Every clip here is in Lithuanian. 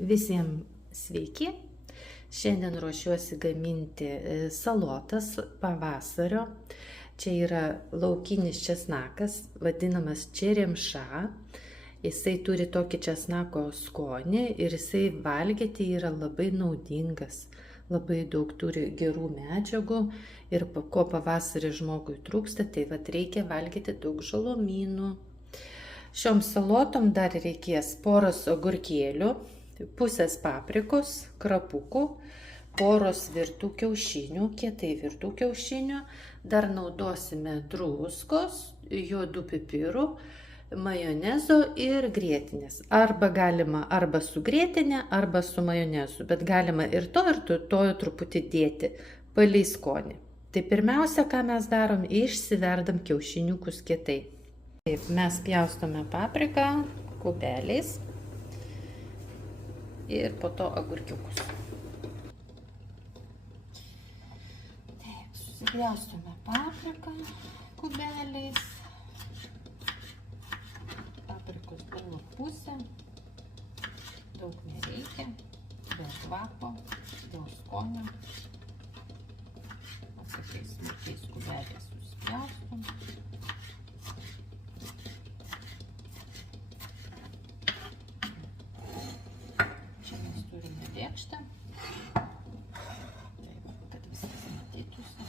Visiems sveiki! Šiandien ruošiuosi gaminti salotas pavasario. Čia yra laukinis česnakas, vadinamas čeremša. Jisai turi tokį česnako skonį ir jisai valgyti yra labai naudingas. Labai daug turi gerų medžiagų ir ko pavasarį žmogui trūksta, tai reikia valgyti daug žalumynų. Šiom salotom dar reikės poros agurkėlių, pusės paprikos, krapukų, poros virtų kiaušinių, kietai virtų kiaušinių, dar naudosime druskos, juodų pipirų, majonezo ir grietinės. Arba galima arba su grietinė, arba su majonezu, bet galima ir to truputį dėti, palei skonį. Tai pirmiausia, ką mes darom, išsiverdam kiaušiniukus kietai. Taip, mes pjaustome papriką kubeliais ir po to agurkiukus. Taip, susipjaustome papriką kubeliais. Paprikos buvo pusė, daug nereikia, dėl kvapo, dėl skonio. Tokiais smulkiais kubeliais susipjaustom. Lėkštę, taip, kad viskas matytųsi.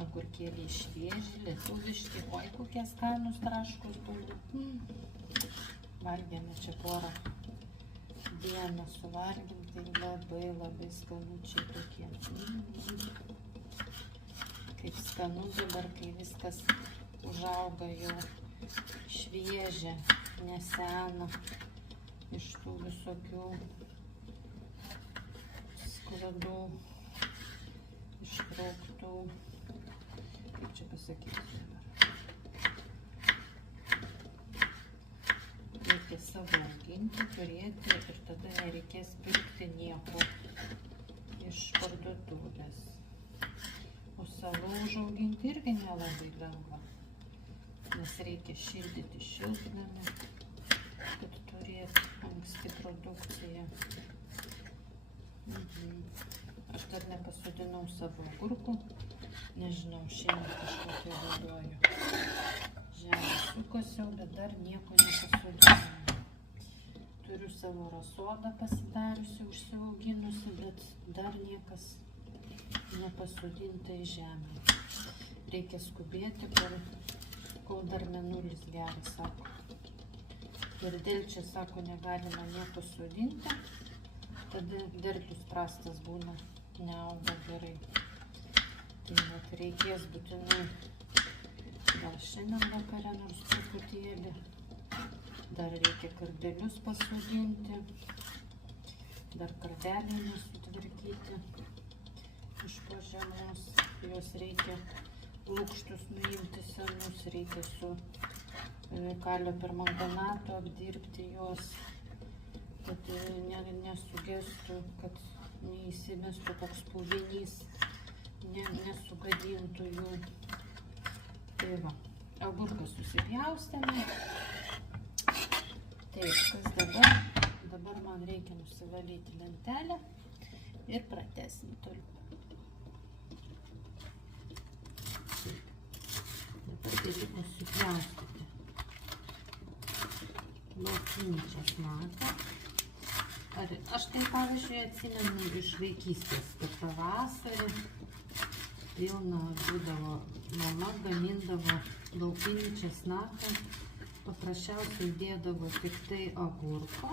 Agurkėliai švieži, lietuviški, oi kokie skanūs traškus buvo. Valgėme čia porą dieną suvalgėm, tai labai skanučiai tokie. Kaip skanu dabar, kai viskas užauga jau šviežia, nesena, iš tų visokių skladų ištrauktų, kaip čia pasakyti. Reikia savo auginti, turėti ir tada nereikės pirkti nieko iš parduotuvės. O savo užauginti irgi nelabai lengva, nes reikia šildyti šiltnamį, kad turėti anksti produkciją. Aš dar nepasodinau savo agurkų, nežinau, šiandien kažko tai vėluoju. Žemė sukosiau, bet dar nieko nepasodinau. Turiu savo rasodą pasidariusi, užsiauginusi, bet dar niekas nepasodinta į žemę. Reikia skubėti, kol dar mėnulis geras, sako. Ir delčia, sako, negalima nieko sodinti, tada derlius prastas būna, neauga gerai. Tai net reikės būtinai gal šiandien vakare nors truputėlį. Dar reikia kardelius pasodinti, dar kardelį nesutvarkyti iš po žemos. Juos reikia lukštus nuimti senus, reikia su kalio permanganatu apdirbti juos, kad nesugestų, kad neįsimestų koks puvinys, nesugadintų jų. Tai va, agurką susipjaustėme. Taip, kas dabar? Dabar man reikia nusivalyti lentelę ir pratesim toliau. Dabar reikia supjaustyti laukinį česnaką. Aš tai pavyzdžiui atsimenu iš vaikystės, kad pavasarį pilna būdavo, mama gamindavo laukinį česnaką, paprasčiausiai dėdavo tik tai agurko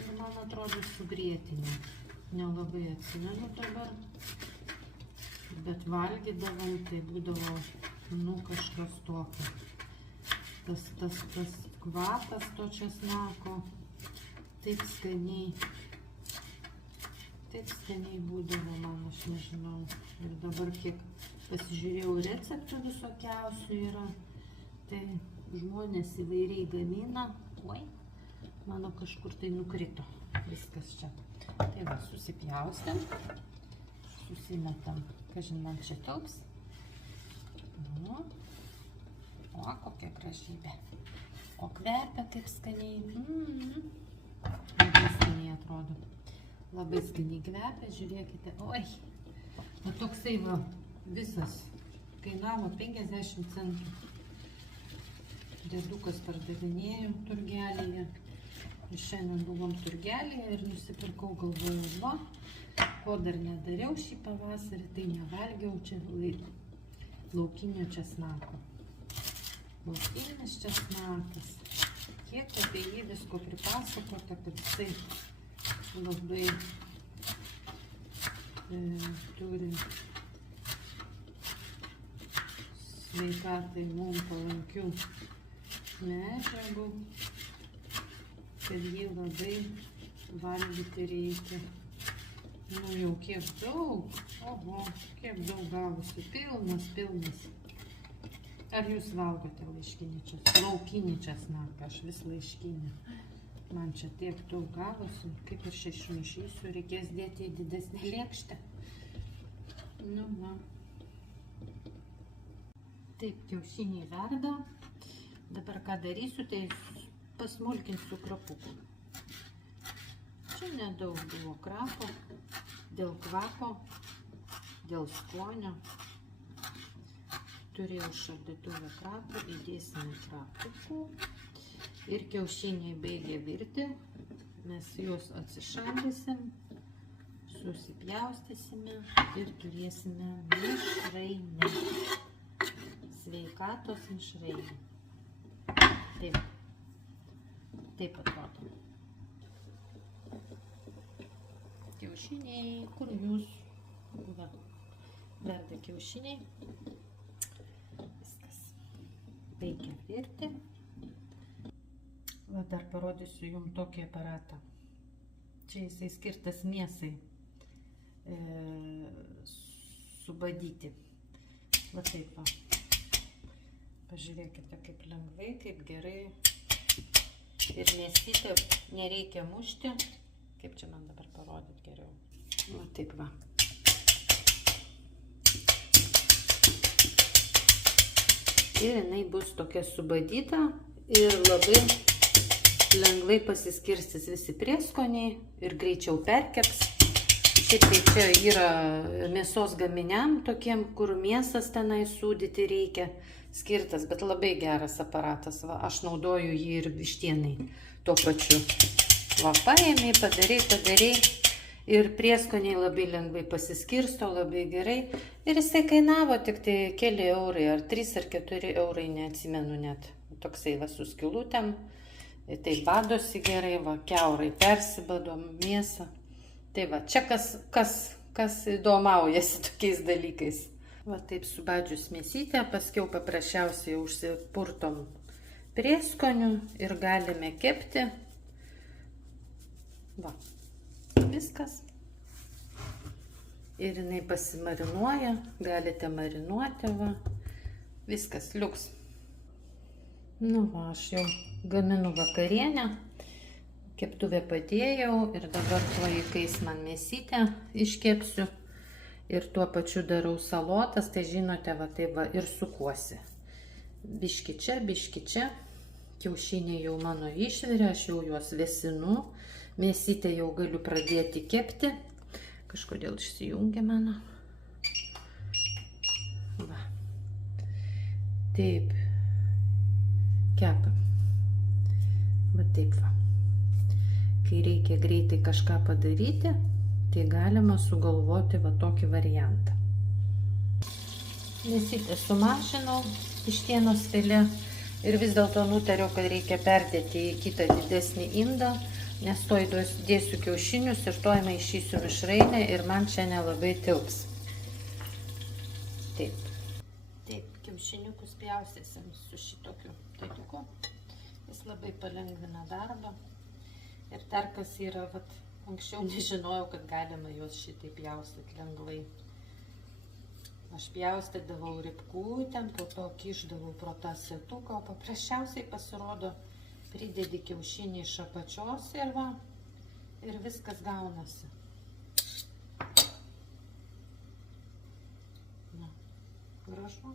ir man atrodo su grietinė. Nelabai atsimenu dabar, bet valgydavom, tai būdavo kažkas tokio. Tas kvapas to česnako taip skaniai būdavo man, aš nežinau. Ir dabar kiek pasižiūrėjau receptų visokiausių yra, tai žmonės įvairiai gamina. mano kažkur tai nukrito viskas čia. Tai va, susipjaustėm, susimetam, kažin man čia tilps. Nu. O, kokia gražybė. O kvepia kaip skaniai. Labai skaniai atrodo. Labai skaniai kvepia, žiūrėkite. Oi, o toksai va, visas kainavo 50 centų. Dėdukas pardavinėjo turgelėje. Ir šiandien buvom turgelėje ir nusipirkau, galvoju, va, ko dar nedariau šį pavasarį, tai nevalgiau čia laukinio česnako. Laukinis česnakas. Kiek apie jį visko pripasakota, kad jisai labai turi sveikatai mums palankių medžiagų, kad jį labai valgyti reikia. Nu jau kiek daug, oho, kiek daug gavosi, pilnas. Ar jūs valgote laukinį česnaką? Aš vis laiškinį. Man čia tiek daug gavosi, kaip ir čia išmaišysiu, reikės dėti į didesnį lėkštę. Nu, va. Taip, kiaušiniai verda. Dabar ką darysiu, tai pasmulkinsiu krapukų. Čia nedaug buvo krapo, dėl kvapo, dėl skonio. Turėjau šaldytuve krapų, įdėsime krapukų. Ir kiaušiniai baigė virti. Mes juos atsišaldysim, susipjaustysime ir turėsime mišrainę. Sveikatos mišrainė. Taip atrodo. Kiaušiniai, kur jūs? Va, verda kiaušiniai. Viskas. Baigia virti. Va, dar parodysiu jums tokį aparatą. Čia jisai skirtas mėsai subadyti. Va taip va. Pažiūrėkite, kaip lengvai, kaip gerai. Ir mėsytę nereikia mušti. Kaip čia man dabar parodyti geriau? Va taip va. Ir jinai bus tokia subadyta ir labai lengvai pasiskirstys visi prieskoniai ir greičiau perkeps. Šiaip tai čia yra mėsos gaminiam tokiem, kur mėsas tenai sūdyti reikia skirtas, bet labai geras aparatas. Va, aš naudoju jį ir vištienai tuo pačiu. Va, paėmė, padarei. Ir prieskoniai labai lengvai pasiskirsto, labai gerai. Ir jisai kainavo tik tai keli eurai, ar 3 ar 4 eurai, neatsimenu net. Toksai va su skylutėm. Tai badosi gerai, va, kiaurai persibado mėsą. Tai va, čia kas įdomaujasi tokiais dalykais. Va taip subadžius mėsytę, paskiau paprasčiausiai užsipurtom prieskonių ir galime kepti. Va, viskas. Ir jinai pasimarinuoja, galite marinuoti, va. Viskas, liuks. Nu va, aš jau gaminu vakarienę. Keptuvę padėjau ir dabar tuo įkais man mėsytę iškepsiu. Ir tuo pačiu darau salotas, tai žinote, va taip va ir sukuosi. Biški čia. Kiaušiniai jau mano išvirė, aš jau juos vėsinu. Mėsytę jau galiu pradėti kepti. Kažkodėl išsijungia mano. Va. Taip. Kepam. Va taip va. Kai reikia greitai kažką padaryti, tai galima sugalvoti va tokį variantą. Mėsytę sumažinau vištienos filė ir vis dėlto nutariau, kad reikia perdėti į kitą didesnį indą, nes toj dėsiu kiaušinius ir toj maišysiu mišrainę ir man čia nelabai tilps. Taip. Taip, kiaušiniukus pjaustysim su šitokiu daiduku. Jis labai palengvina darbą. Ir dar kas yra, vat, anksčiau nežinojau, kad galima juos šitai pjaustyti lengvai. Aš pjaustydavau ribkutėm, po to kišdavau pro tą setuką, paprasčiausiai pasirodo Pridedi kiaušinį iš apačios ir va, ir viskas gaunasi. Na, gražu.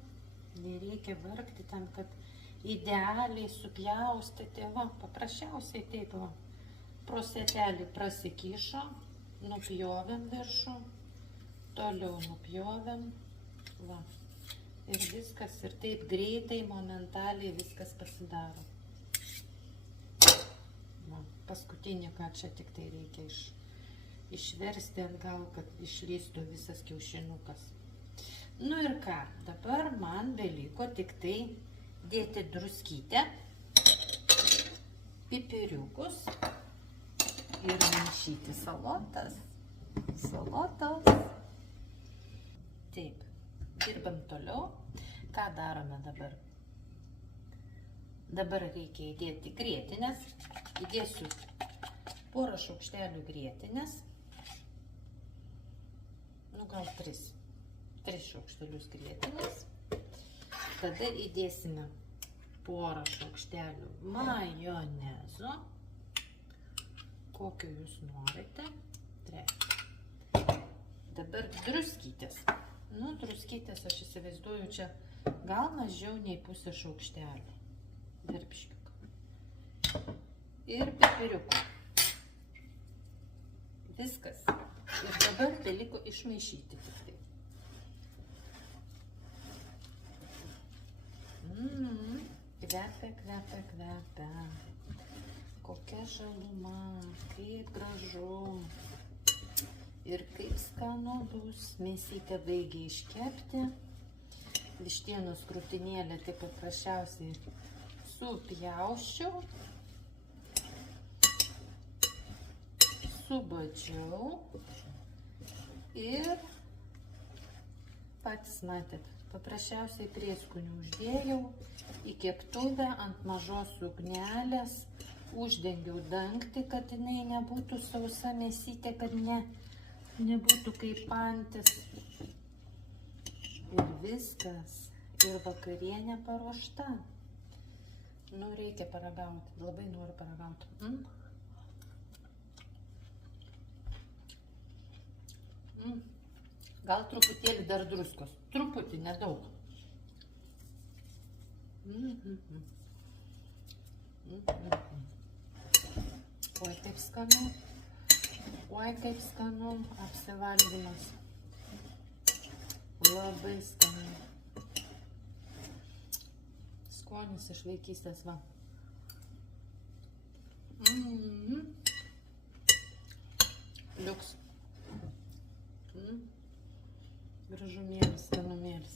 Nereikia vargti ten, kad idealiai supjaustyti, va, paprasčiausiai taip, va. Pro setelį prasikišo, nupjovėm viršų, toliau nupjovėm, va. Ir viskas, ir taip greitai, momentaliai viskas pasidaro. Va, paskutinį, ką čia tik tai reikia išversti atgal, kad išlįstų visas kiaušinukas. Nu ir ką, dabar man beliko tik tai dėti druskytę, pipiriukus ir maišyti salotas. Taip, dirbam toliau. Ką darome dabar? Dabar reikia įdėti grietinės. Įdėsiu porą šaukštelių grietinės. Nu, gal 3 šaukštelius grietinės. Tada įdėsime porą šaukštelių majonezo. Kokio jūs norite. Dabar druskytės. Nu, druskytės aš įsivaizduoju čia gal mažiau nei pusę šaukštelio. Darbškiuką. Ir pipiriuką. Viskas. Ir dabar beliko išmaišyti tik tai. Kvepia. Kokia žaluma, kaip gražu. Ir kaip skanu bus. Mėsytę baigia iškepti. Vištienos krūtinėlę taip paprasčiausiai supjausčiau. Subadžiau. Ir patys matėt, paprasčiausiai prieskonių uždėjau į keptuvę ant mažos ugnelės. Uždengiau dangtį, kad jinai nebūtų sausa mėsytė, kad nebūtų kaip antis. Ir viskas. Ir vakarienė paruošta. Nu, reikia paragauti. Labai noriu paragauti. Gal truputėlį dar druskos. Truputį, nedaug. Oi, kaip skanu. Apsivalgymas. Labai skanu. Skonis iš vaikystės, va. Liuks. Gražumėlis, skanumėlis.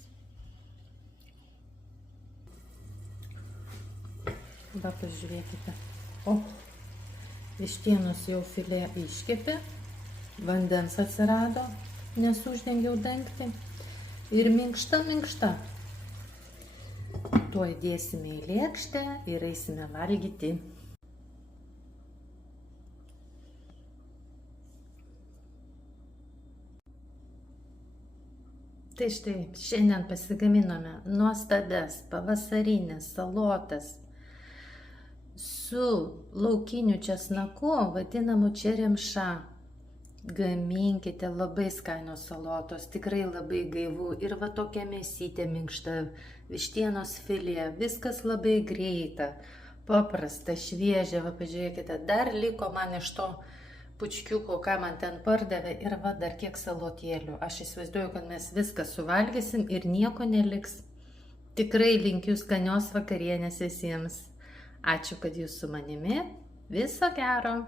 Va, pažiūrėkite. O, vištienos jau filė iškepė, vandens atsirado, nes uždengiau dangtį. Ir minkšta. Tuoj dėsime į lėkštę ir eisime valgyti. Tai štai, šiandien pasigaminome nuostabias pavasarinės salotas su laukiniu česnaku, vadinamu čeremša. Gaminkite, labai skanios salotos, tikrai labai gaivu. Ir va tokia mėsytė minkšta, vištienos filė, viskas labai greita, paprasta, šviežia. Va, pažiūrėkite, dar liko man iš to pučkiuko, ką man ten pardavė, ir va dar kiek salotėlių. Aš įsivaizduoju, kad mes viską suvalgysim ir nieko neliks. Tikrai linkiu skanios vakarienės visiems. Ačiū, kad jūs su manimi. Viso gero.